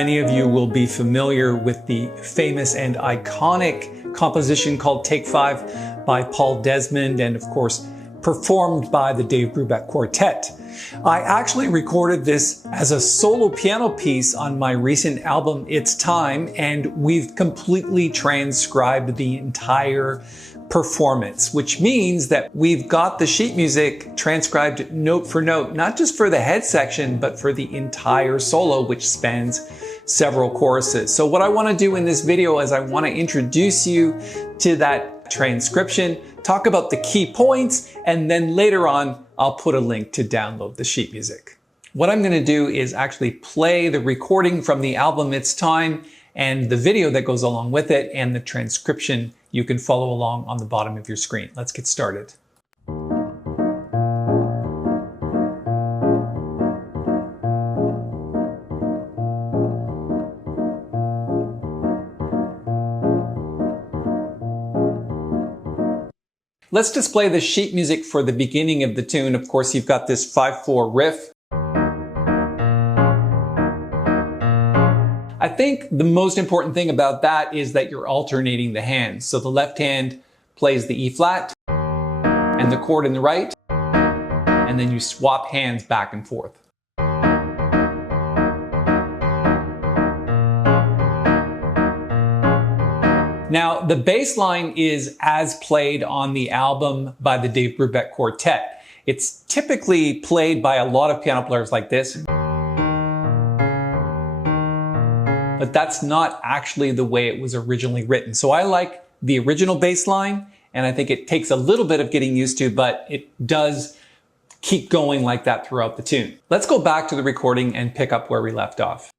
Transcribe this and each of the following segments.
many of you will be familiar with the famous and iconic composition called Take 5 by Paul Desmond, and of course, performed by the Dave Brubeck Quartet. I actually recorded this as a solo piano piece on my recent album, It's Time, and we've completely transcribed the entire performance, which means that we've got the sheet music transcribed note for note, not just for the head section, but for the entire solo, which spans several choruses. So what I want to do in this video is I want to introduce you to that transcription, talk about the key points, and then later on, I'll put a link to download the sheet music. What I'm going to do is actually play the recording from the album It's Time and the video that goes along with it and the transcription. You can follow along on the bottom of your screen. Let's get started. Let's display the sheet music for the beginning of the tune. Of course, you've got this 5/4 riff. I think the most important thing about that is that you're alternating the hands. So the left hand plays the E flat and the chord in the right, and then you swap hands back and forth. Now, the bass line is as played on the album by the Dave Brubeck Quartet. It's typically played by a lot of piano players like this, but that's not actually the way it was originally written. So I like the original bass line, and I think it takes a little bit of getting used to, but it does keep going like that throughout the tune. Let's go back to the recording and pick up where we left off.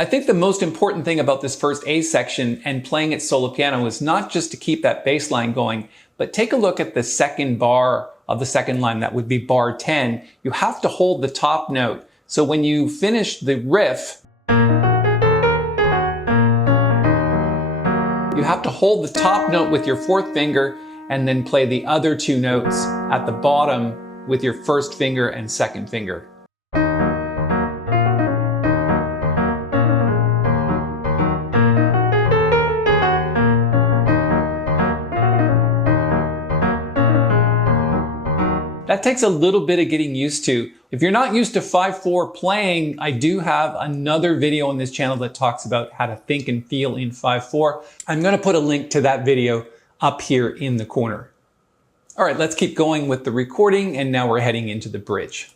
I think the most important thing about this first A section and playing it solo piano is not just to keep that bass line going, but take a look at the second bar of the second line. That would be bar 10. You have to hold the top note. So when you finish the riff, you have to hold the top note with your fourth finger and then play the other two notes at the bottom with your first finger and second finger. That takes a little bit of getting used to. If you're not used to 5/4 playing, I do have another video on this channel that talks about how to think and feel in 5/4. I'm going to put a link to that video up here in the corner. All right, let's keep going with the recording, and now we're heading into the bridge.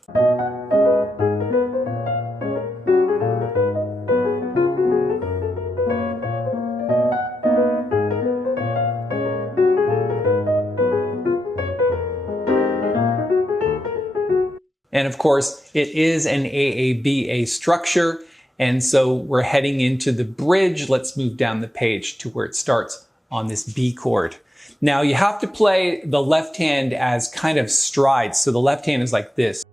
And of course, it is an AABA structure, and so we're heading into the bridge. Let's move down the page to where it starts on this B chord. Now you have to play the left hand as kind of strides. So the left hand is like this.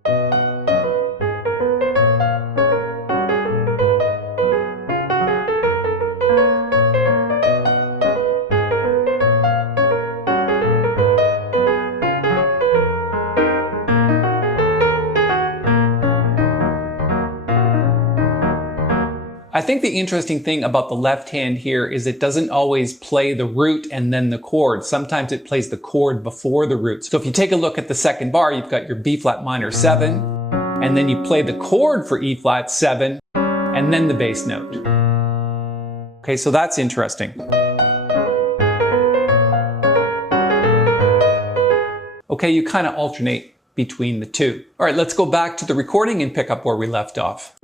I think the interesting thing about the left hand here is it doesn't always play the root and then the chord. Sometimes it plays the chord before the root. So if you take a look at the second bar, you've got your B flat minor 7, and then you play the chord for E flat 7, and then the bass note. Okay, so that's interesting. Okay, you kind of alternate between the two. All right, let's go back to the recording and pick up where we left off.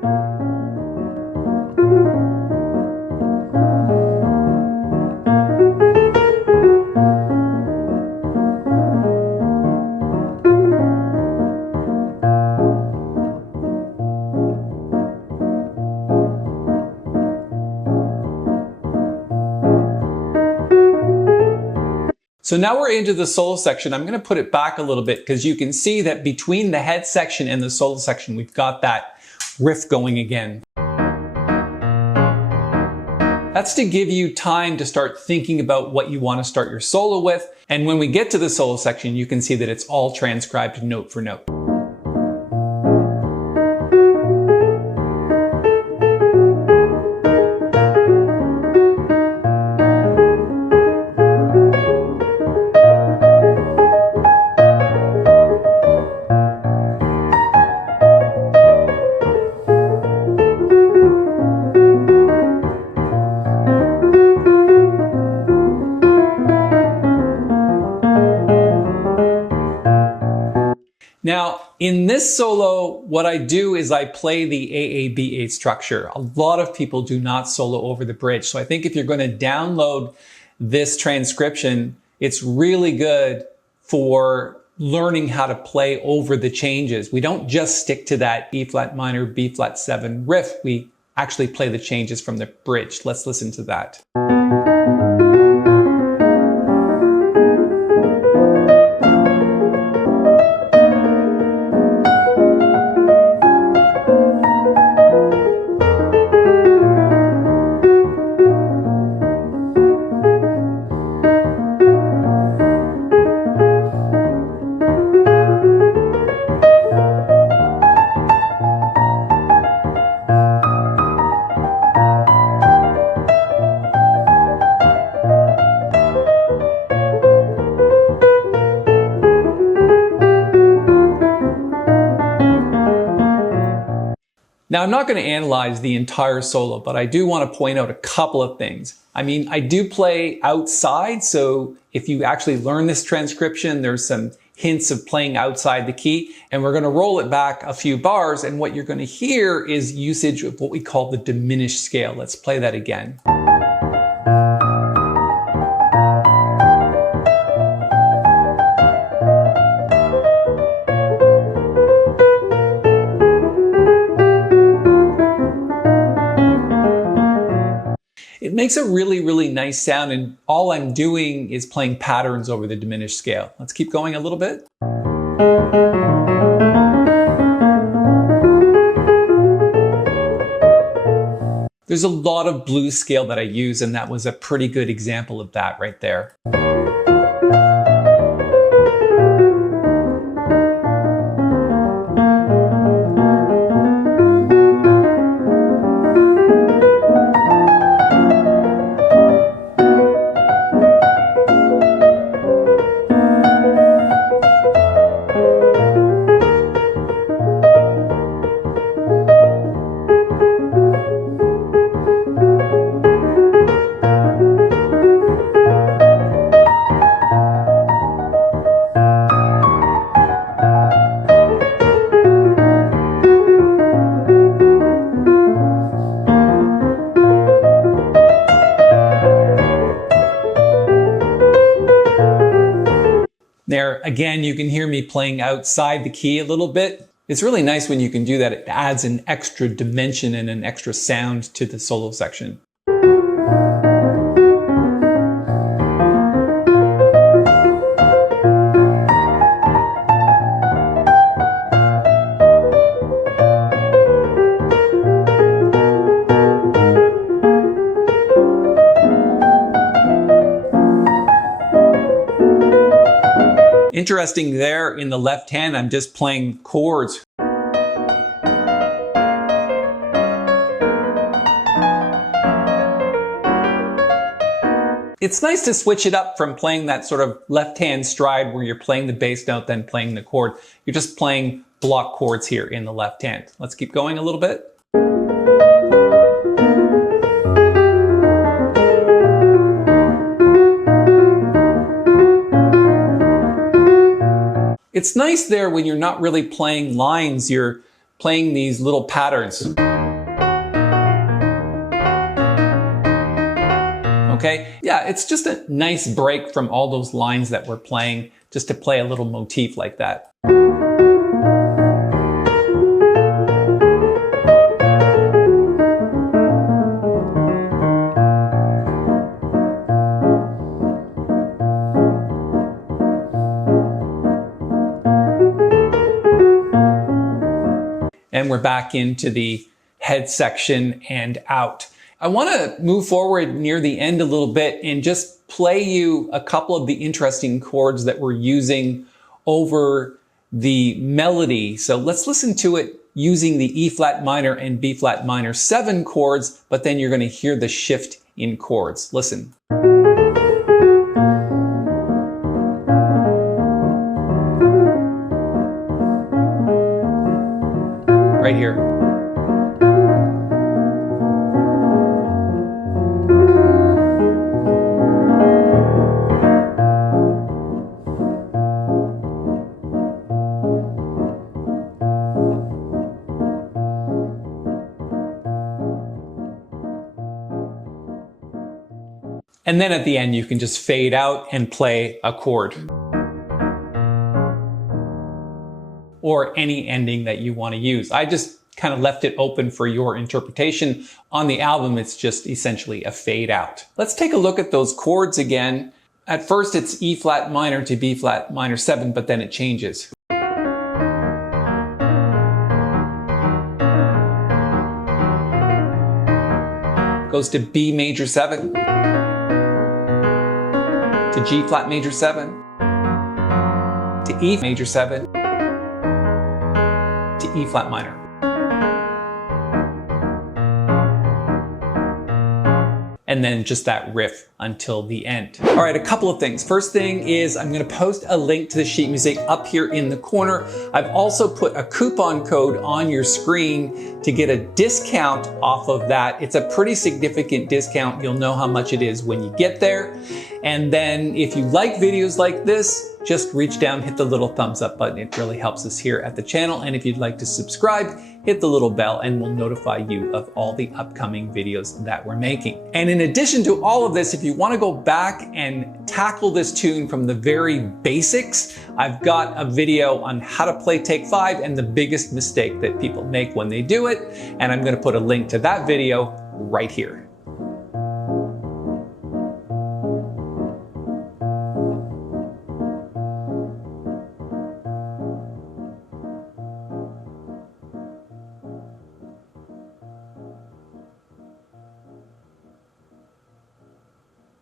So now we're into the solo section. I'm going to put it back a little bit because you can see that between the head section and the solo section, we've got that riff going again. That's to give you time to start thinking about what you want to start your solo with. And when we get to the solo section, you can see that it's all transcribed note for note. Now, in this solo, what I do is I play the AABA structure. A lot of people do not solo over the bridge. So I think if you're going to download this transcription, it's really good for learning how to play over the changes. We don't just stick to that E flat minor, B flat 7 riff. We actually play the changes from the bridge. Let's listen to that. Now, I'm not going to analyze the entire solo, but I do want to point out a couple of things. I mean, I do play outside, so if you actually learn this transcription, there's some hints of playing outside the key, and we're going to roll it back a few bars, and what you're going to hear is usage of what we call the diminished scale. Let's play that again. It makes a really, really nice sound, and all I'm doing is playing patterns over the diminished scale. Let's keep going a little bit. There's a lot of blues scale that I use, and that was a pretty good example of that right there. There, again, you can hear me playing outside the key a little bit. It's really nice when you can do that. It adds an extra dimension and an extra sound to the solo section. Interesting there in the left hand, I'm just playing chords. It's nice to switch it up from playing that sort of left hand stride where you're playing the bass note, then playing the chord. You're just playing block chords here in the left hand. Let's keep going a little bit. It's nice there when you're not really playing lines, you're playing these little patterns. Okay, yeah, it's just a nice break from all those lines that we're playing, just to play a little motif like that. And we're back into the head section and out. I want to move forward near the end a little bit and just play you a couple of the interesting chords that we're using over the melody. So let's listen to it using the E flat minor and B flat minor 7 chords, but then you're going to hear the shift in chords. Listen. Right here. And then at the end, you can just fade out and play a chord. Or any ending that you want to use. I just kind of left it open for your interpretation. On the album, it's just essentially a fade out. Let's take a look at those chords again. At first, it's E flat minor to B flat minor 7, but then it changes. Goes to B major 7. To G flat major 7, to E major 7, to E flat minor. And then just that riff until the end. All right, a couple of things. First thing is I'm gonna post a link to the sheet music up here in the corner. I've also put a coupon code on your screen to get a discount off of that. It's a pretty significant discount. You'll know how much it is when you get there. And then if you like videos like this, just reach down, hit the little thumbs up button. It really helps us here at the channel. And if you'd like to subscribe, hit the little bell and we'll notify you of all the upcoming videos that we're making. And in addition to all of this, if you want to go back and tackle this tune from the very basics, I've got a video on how to play Take 5 and the biggest mistake that people make when they do it. And I'm going to put a link to that video right here.